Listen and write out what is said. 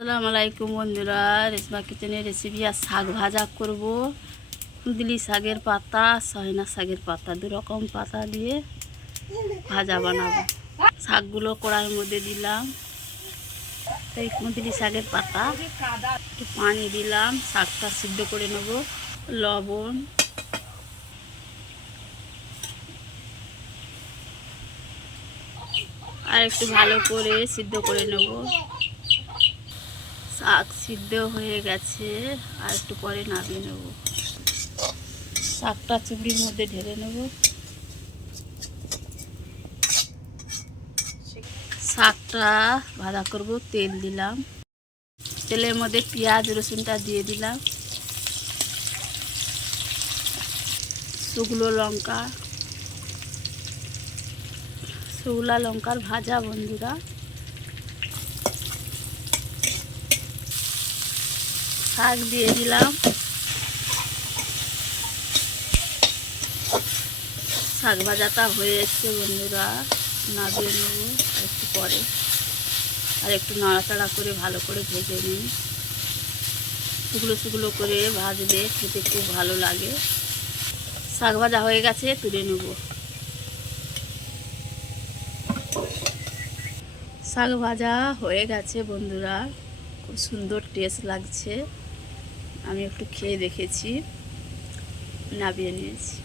আসসালামু আলাইকুম বন্ধুরা, রেশমা কিচেনের রেসিপি আর শাক ভাজা করব। কুঁদলি শাকের পাতা, সজনা শাকের পাতা, দু রকম পাতা দিয়ে ভাজা বানাবো। শাকগুলো কড়াইয়ের মধ্যে দিলাম, এই কুঁদলি শাকের পাতা, একটু পানি দিলাম, শাকটা সিদ্ধ করে নেব। লবণ, আর একটু ভালো করে সিদ্ধ করে নেব। শাক সিদ্ধ হয়ে গেছে, আর একটু পরে নামিয়ে নেব। শাকটা চুবড়ির মধ্যে ঢেলে নেব। শাকটা ভাজা করব, তেল দিলাম, তেলের মধ্যে পেঁয়াজ রসুনটা দিয়ে দিলাম, শুকনো লঙ্কার ভাজা বন্ধুরা। শাক দিয়ে দিলাম, শাক ভাজাটা হয়ে এসছে বন্ধুরা, নামিয়ে নেব একটু পরে। আর একটু নাড়াচাড়া করে ভালো করে ভেজে নিই। শুকনো করে ভাজলে খেতে খুব ভালো লাগে। শাক ভাজা হয়ে গেছে, তুলে নেব। শাক ভাজা হয়ে গেছে বন্ধুরা, খুব সুন্দর টেস্ট লাগছে। আমি একটু খেয়ে দেখেছি, নামিয়ে নিয়েছি।